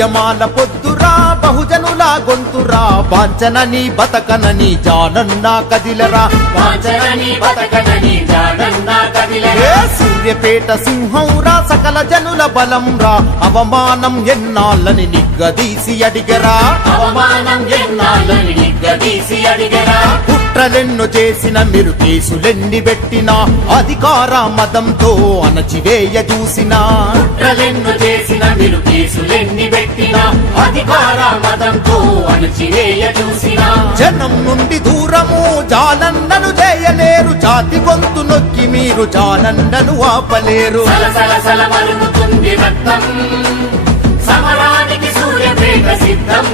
ఉద్యమాల పొద్దురా బహుజనుల గొంతురా వాంచనని బతకనని జానన్నా కదిలరా వాంచనని బతకనని జానన్నా కదిలరా సూర్యపేట సింహంరా సకల జనుల బలంరా అవమానం ఎన్నాళ్ళని నిగ్గదీసి అడిగరా అవమానం ఎన్నాళ్ళని నిగ్గదీసి అడిగరా కుట్రలెన్నో చేసిన మీరు కేసులెన్ని పెట్టినా అధికార మదంతో అణచివేయ చూసినా కుట్రలెన్నో చేసిన మీరు కేసులెన్ని పెట్టినా అధికార మదంతో అణచివేయ చూసినా జనం నుండి దూరము జానన్నను చేయలేరు జాతి గొంతు నొక్కి మీరు జానన్నను ఆపలేరు సలసల మరుగుతుంది రక్తం సమరానికి సూర్యపేట సిద్ధం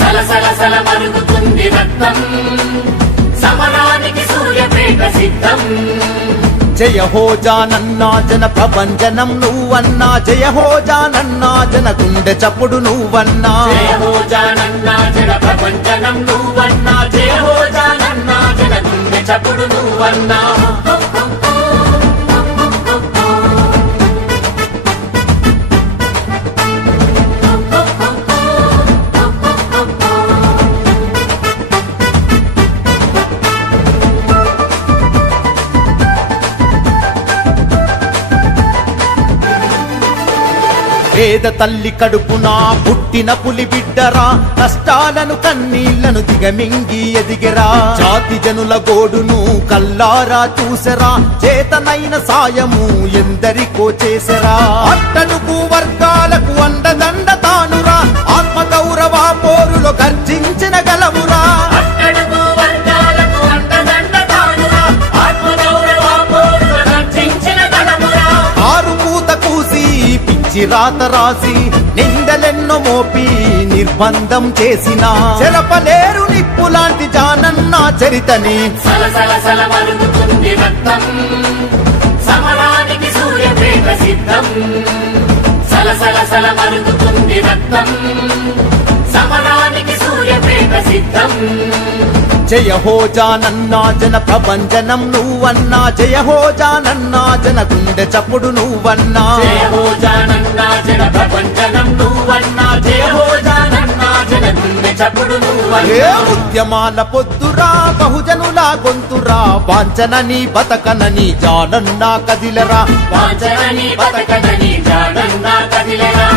సలసల మరుగుతుంది రక్తం సమరానికి సూర్యపేట సిద్ధం జయ హో జానన్నా జన ప్రభంజనం నువ్వన్నా జయ హో జానన్నా జన గుండె చప్పుడు నువ్వన్నా జయ హో జానన్నా జన ప్రభంజనం నువ్వన్నా జయ హో జానన్నా జన గుండె చప్పుడు నువ్వన్నా పేద తల్లి కడుపునా పుట్టిన పులి బిడ్డరా కష్టాలను కన్నీళ్లను దిగమింగి ఎదిగరా జాతి జనుల గోడును కల్లారా చూసరా చేతనైన సాయము ఎందరికో చేసరా అట్టడుగు వర్గాలకు అండదండ తానురా ఆత్మగౌరవ పోరులో గర్జించిన గలమురా అట్టడుగు వర్గాలకు అండదండ తానురా ఆత్మగౌరవ పోరులో గర్జించిన గలమురా ఆరు పూత కూసి రాత రాసి నిందలెన్నో మోపి నిర్బంధం చేసిన చెరపలేరు నిప్పులాంటి జానన్న చరితని సలసల మరుగుతుంది రక్తం సమరానికి సూర్యపేట సిద్ధం సలసల మరుగుతుంది రక్తం సమరానికి సూర్యపేట సిద్ధం జయ హో జానన్నా జన ప్రభంజనం నువ్వన్నా జయ హో జానన్నా జన గుండె చప్పుడు నువ్వన్నా జయ హో జానన్నా జన ప్రభంజనం నువ్వన్నా జయ హో జానన్నా జన గుండె చప్పుడు నువ్వన్నా ఉద్యమాల పొద్దురా బహుజనుల గొంతురా వాంచనని బతకనని జానన్నా కదిలరా వాంచనని బతకనని జానన్నా కదిలరా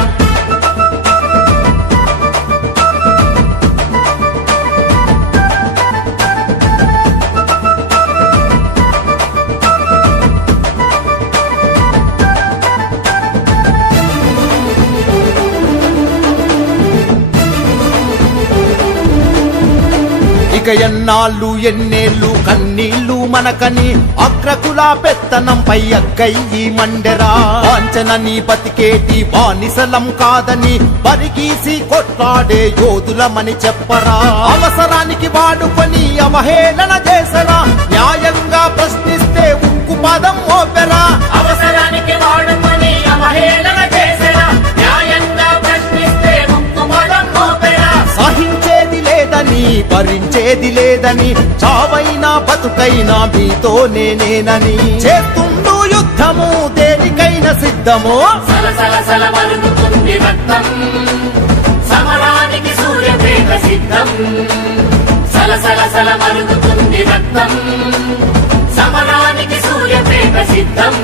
ఇక ఎన్నాళ్ళు ఎన్నేళ్ళు కన్నీళ్లు మనకని అగ్రకుల పెత్తనంపై అగ్గయ్యి మండెరా వాంచనని బతికేటి బానిసలం కాదని పరిగీసి కొట్లాడే యోధులమని చెప్పరా అవసరానికి వాడుకొని అవహేళన చేసరా న్యాయంగా ప్రశ్నిస్తే ఉక్కు పదం మోపెరా అవసరానికి వాడుకొని అవహేళన చేసరా న్యాయంగా ప్రశ్నిస్తే ఉక్కు పదం మోపెరా సహించేది లేదని భరించేది లేదని చావైనా బతుకైనా మీతోనే నేనని చేస్తుండు యుద్ధము దేనికైనా సిద్ధము సలసల మరుగుతుంది రక్తం సమరానికి సూర్యపేట సిద్ధం సలసల మరుగుతుంది రక్తం సమరానికి సూర్యపేట సిద్ధం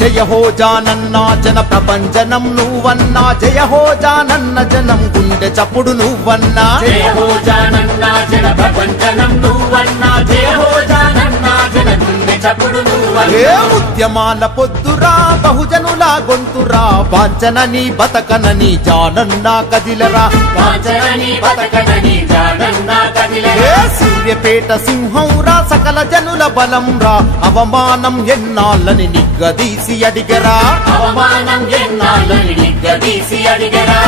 జయ హో జానన్నా జన ప్రభంజనం నువ్వన్నా జయ హో జానన్న జనం గుండె చప్పుడు నువ్వన్నా జయ హో జానన్నా జన ప్రభంజనం నువ్వన్నా జయ హో జానన్నా జన గుండె చప్పుడు నువ్వన్నా ఉద్యమాల పొద్దురా బహుజనుల గొంతురా వాంచనని బతకనని జానన్నా కదిలరా వాంచనని బతకనని జానన్నా కదిలరా సూర్యపేట సింహంరా సకల జనుల బలంరా అవమానం ఎన్నాళ్ళని నిగ్గదీసి అడిగరా అవమానం ఎన్నాళ్ళని నిగ్గదీసి అడిగరా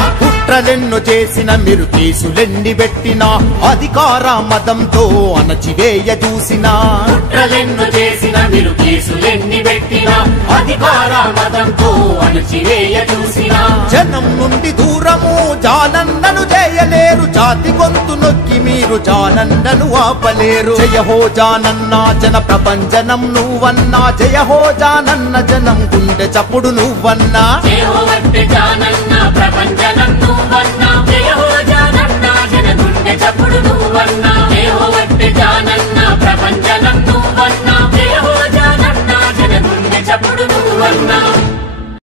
కుట్రలెన్ను చేసిన మీరు కేసులెన్ని పెట్టినా అధికార మదంతో అణచివేయ చూసినా కుట్రలెన్ను చేసిన మీరు కేసులెన్ని పెట్టినా అధికార మతంతో అణచివేయ చూసినా జనం నుండి దూరము జానన్నను చేయలేరు జాతి గొంతు నొక్కి మీరు జానన్నను ఆపలేరు జయ హో జానన్న జన ప్రపంచనం నువ్వన్నా జయ హో జానన్న జనం గుండె చప్పుడు నువ్వన్నా జయ హో అంటే జానన్న ప్రపంచనం